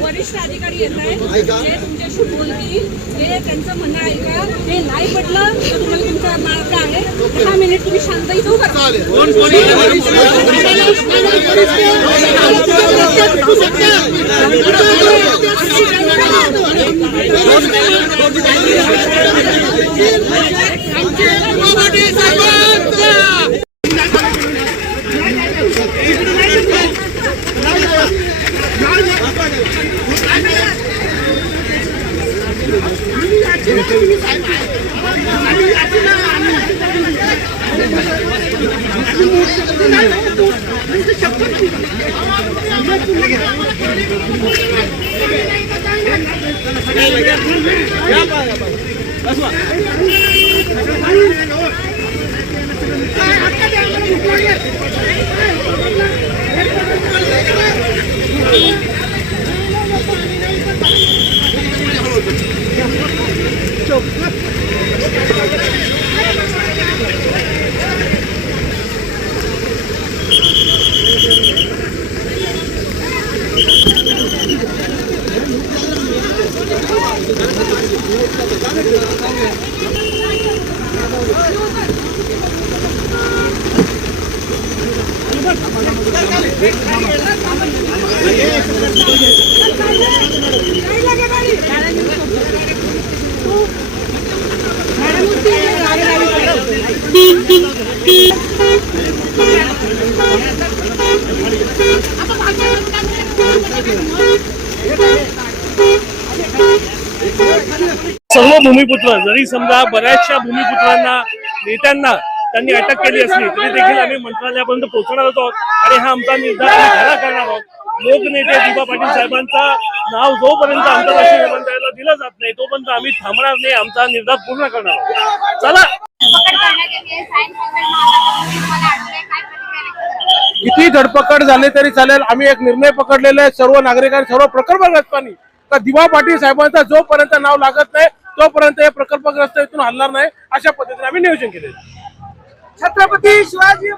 वरिष्ठ अधिकारी येत आहेत जे तुमच्याशी बोलतील ते त्यांचं म्हणणं आहे का हे नाही पटलं तर तुम्हाला तुमचा मार्ग आहे 10 मिनिट तुम्ही शांत इथं उभा राहा. सर्व भूमिपुत्र जरी समजा बऱ्याचशा भूमिपुत्रांना नेत्यांना त्यांनी अटक केली असली तरी देखील आम्ही मंत्रालयापर्यंत पोहोचणार आहोत आणि हा आमचा निर्धार खरा करणार आहोत. लोकनेते दिबा पाटील साहेबांचा नाव जोपर्यंत आंतरराष्ट्रीय विमानतळाला दिलं जात नाही तोपर्यंत आम्ही थांबणार नाही. आमचा निर्धार पूर्ण करणार आहोत. चला किती धडपकड झाले तरी चालेल. आम्ही एक निर्णय पकडलेला आहे सर्व नागरिकांनी सर्व प्रकल्पग्रस्तांनी का दिबा पाटील साहेबांचा जोपर्यंत नाव लागत नाही तोपर्यंत हे प्रकल्पग्रस्त इथून हलणार नाही. अशा पद्धतीने आम्ही नियोजन केले. छत्रपती शिवाजी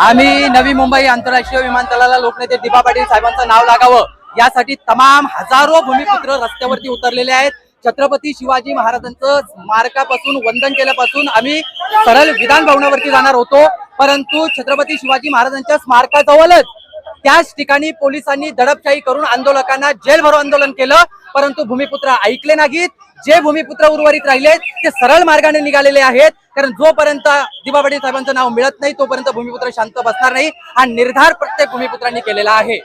आम्ही नवी मुंबई आंतरराष्ट्रीय विमानतळाला लोकनेते दिबा पाटील साहेबांचं नाव लागावं यासाठी तमाम हजारो भूमिपुत्र रस्त्यावरती उतरलेले आहेत. छत्रपती शिवाजी महाराजांचं स्मारकापासून वंदन केल्यापासून आम्ही सरळ विधान भवनावरती जाणार होतो, परंतु छत्रपती शिवाजी महाराजांच्या स्मारकाजवळच त्याच ठिकाणी पोलिसांनी दडपशाही करून आंदोलकांना जेल भरो आंदोलन केलं, परंतु भूमिपुत्र ऐकले नाहीत. जे भूमिपुत्र उर्वरित राहिले ते सरळ मार्गाने निघालेले आहेत, कारण जोपर्यंत दिबा पाटील साहेबांचं नाव मिळत नाही तोपर्यंत भूमिपुत्र शांत बसणार नाही हा निर्धार प्रत्येक भूमिपुत्रांनी केलेला आहे.